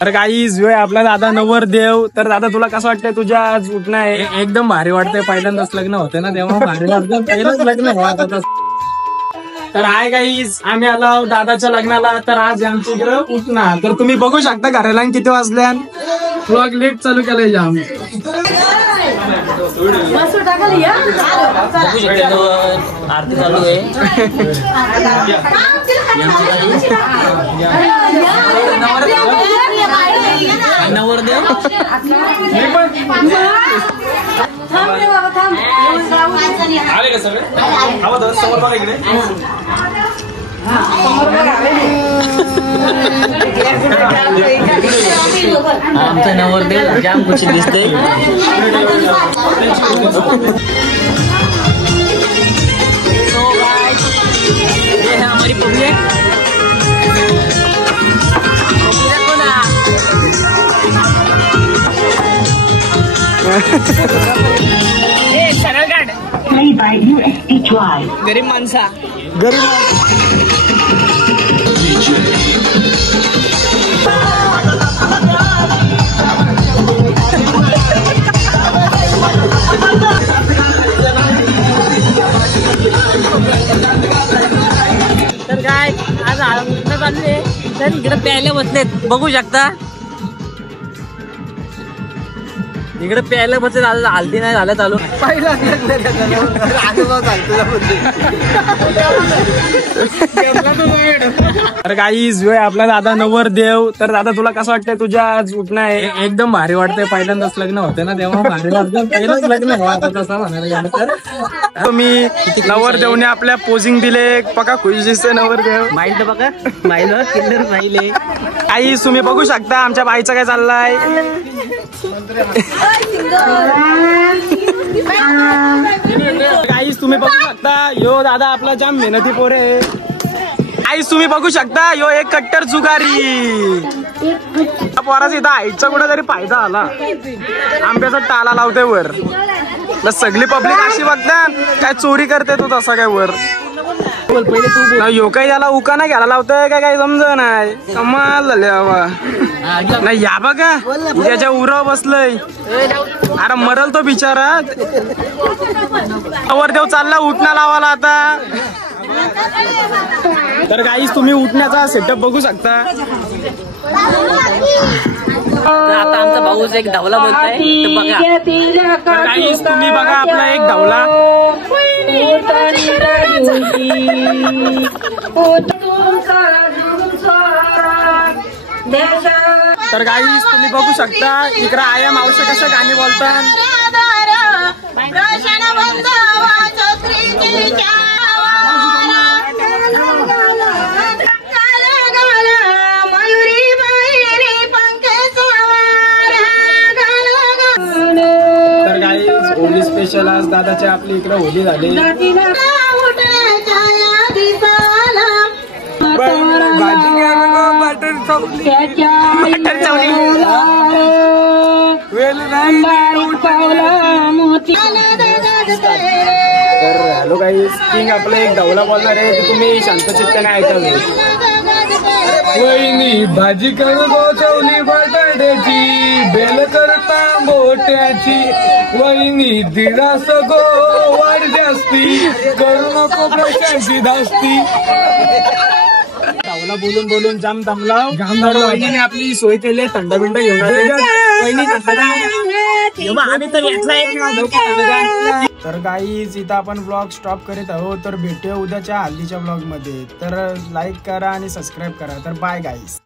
तर गाईज वे आपला दादा नवरदेव. तर दादा तुला कसं वाटतंय तुझ्या आज उठणं आहे? एकदम भारी वाटतंय. पहिल्यांदाच लग्न होते ना तेव्हा भारी वाटतं. पहिलंच लग्न. तर आहे गाईज आम्ही आलो दादाच्या लग्नाला. तर आज आमच्या इकडे उठणार. तर तुम्ही बघू शकता घराला किती वाजल्या. व्लॉग लेट चालू केलंय आम्ही. आरती चालू आहे. नवरदेव आले का सगळे? समोर बघा इकडे. आमचा नवरदेव जाम कुछ दिसते. ये है हमारी पब्लिक. गरीब माणसा तर काय आज लग्न चालू आहे. तर इकडे प्यायला बसलेत बघू शकता. इकडे प्यायला बसले. हल्दी नाही झालं चालू. तर गाईज वे आपला दादा नवरदेव. तर दादा तुला कसं वाटतंय तुझ्या आज उठणं आहे? एकदम भारी वाटतंय. पहिल्यांदाच लग्न होते ना तेव्हा भारी वाटतं. पहिलंच लग्न तसं म्हणायला गेलं तर तुम्ही नवरदेवने आपल्या पोझिंग दिले. बघा खुशीचे नवरदेव. माईल तर बघा. Mile killer mile. आई तुम्ही बघू शकता आमच्या बाईचं काय चाललंय. गाईस तुम्ही बघू शकता यो दादा आपला जाम मेहनती पोरे आहे. गाईस तुम्ही बघू शकता यो एक कट्टर जुगारी. पोराचा इथं आईचा कुठे तरी फायदा आला. आंब्याचा टाला लावते वर. सगळी पब्लिक अशी बघता काय चोरी करते तू तसा काय वर. पहिले तू यो काही त्याला उकाना घ्यायला लावतोय काय काही समज नाही. कमाल झाले बाबा. नाही या बघा त्याच्या उराव बसलंय. अरे मरल तो बिचारा. नवरदेव चालला उठणा लावायला आता. तर गाईस तुम्ही उठण्याचा सेटअप बघू शकता. आता आमचा भाऊच एक धावला बोलताय. तर गाईस तुम्ही बघा आपला एक धावला. तर गाईस तुम्ही बघू शकता इकडे आया मावशी कशा गाणी बोलतात. तर गाईस होली स्पेशल आज दादाच्या आपली इकडे होली झाली. तर हॅलो गाईस किंग आपलं एक धावला बोलणार आहे. तुम्ही शांतचित्ताने ऐकाल. वहिनी भाजी कर गोचवली बटाट्याची. बेल करता मोठ्याची. वहिनी दिडास गो वाढ जास्ती. करू नको प्रशांची धास्ती. धावला बोलून बोलून जाम थांबला. वहिनीने आपली सोय केली. थंड बिंड घेऊन आम्ही तर घेतलाय. तर गाईज इथं आपण ब्लॉग स्टॉप करीत आहोत. तर भेटूया उद्याच्या हल्दीच्या ब्लॉग मध्ये. तर लाईक करा आणि सबस्क्राईब करा. तर बाय गाईज.